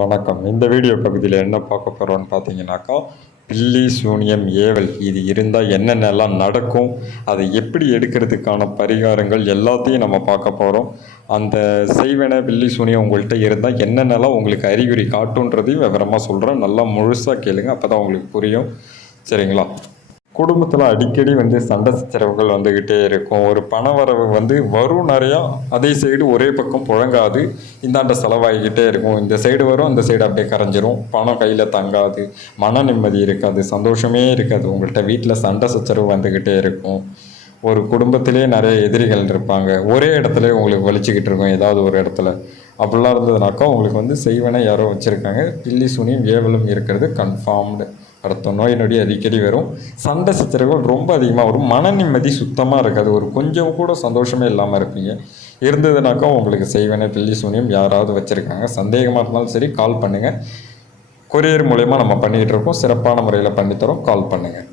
வணக்கம். இந்த வீடியோ பகுதியில் என்ன பார்க்க போகிறோம்னு பார்த்தீங்கன்னாக்கா பில்லி சூனியம் ஏவல் இது இருந்தால் என்னென்னலாம் நடக்கும் அதை எப்படி எடுக்கிறதுக்கான பரிகாரங்கள் எல்லாத்தையும் நம்ம பார்க்க போகிறோம் அந்த செய்வன பில்லி சூனியம் உங்கள்கிட்ட இருந்தால் என்னென்னலாம் உங்களுக்கு அறிகுறி காட்டுன்றதையும் விவரமாக சொல்கிறேன் நல்லா முழுசாக கேளுங்க அப்போ தான் உங்களுக்கு புரியும். சரிங்களா? குடும்பத்தில் அடிக்கடி வந்து சண்டை சச்சரவுகள் வந்துக்கிட்டே இருக்கும். ஒரு பண வரவு வந்து வரும் நிறையா அதே சைடு ஒரே பக்கம் புழங்காது. இந்தாண்ட செலவாகிக்கிட்டே இருக்கும். இந்த சைடு வரும் அந்த சைடு அப்படியே கரைஞ்சிரும். பணம் கையில் தங்காது. மன நிம்மதி இருக்காது. சந்தோஷமே இருக்காது. உங்கள்கிட்ட வீட்டில் சண்டை சச்சரவு வந்துக்கிட்டே இருக்கும். ஒரு குடும்பத்திலே நிறைய எதிரிகள் இருப்பாங்க. ஒரே இடத்துல உங்களுக்கு வலிச்சுக்கிட்டு இருக்கும். ஏதாவது ஒரு இடத்துல. அப்படிலாம் இருந்ததுனாக்கா உங்களுக்கு வந்து செய்வனை யாரோ வச்சுருக்காங்க. பில்லி சுனியும் ஏவலும் இருக்கிறது கன்ஃபார்ம்டு அடுத்த நோய் நொடி அடிக்கடி வரும். சண்டை சச்சரவுகள் ரொம்ப அதிகமாக வரும். மன நிம்மதி சுத்தமாக இருக்காது. ஒரு கொஞ்சம் கூட சந்தோஷமே இல்லாமல் இருப்பீங்க. இருந்ததுனாக்கா உங்களுக்கு செய்வேனே பில்லி சூனியம் யாராவது வச்சுருக்காங்க. சந்தேகமாக இருந்தாலும் சரி கால் பண்ணுங்கள் கொரியர் மூலயமா நம்ம பண்ணிகிட்டு இருக்கோம். சிறப்பான முறையில் பண்ணித்தரோம். கால் பண்ணுங்கள்